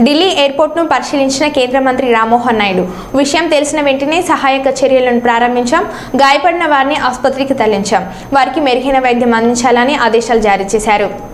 ఢిల్లీ ఎయిర్పోర్ట్ను పరిశీలించిన కేంద్ర మంత్రి రామ్మోహన్ నాయుడు. విషయం తెలిసిన వెంటనే సహాయక చర్యలను ప్రారంభించాం. గాయపడిన వారిని ఆసుపత్రికి తరలించాం. వారికి మెరుగైన వైద్యం అందించాలని ఆదేశాలు జారీ చేశారు.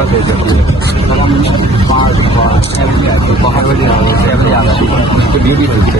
টাকা পেয়ে যাবে তখন পার্ক বা ফ্যামিলি আছে বা হারবারি আছে ফ্যামিলি আছে একটু বিউটি হচ্ছে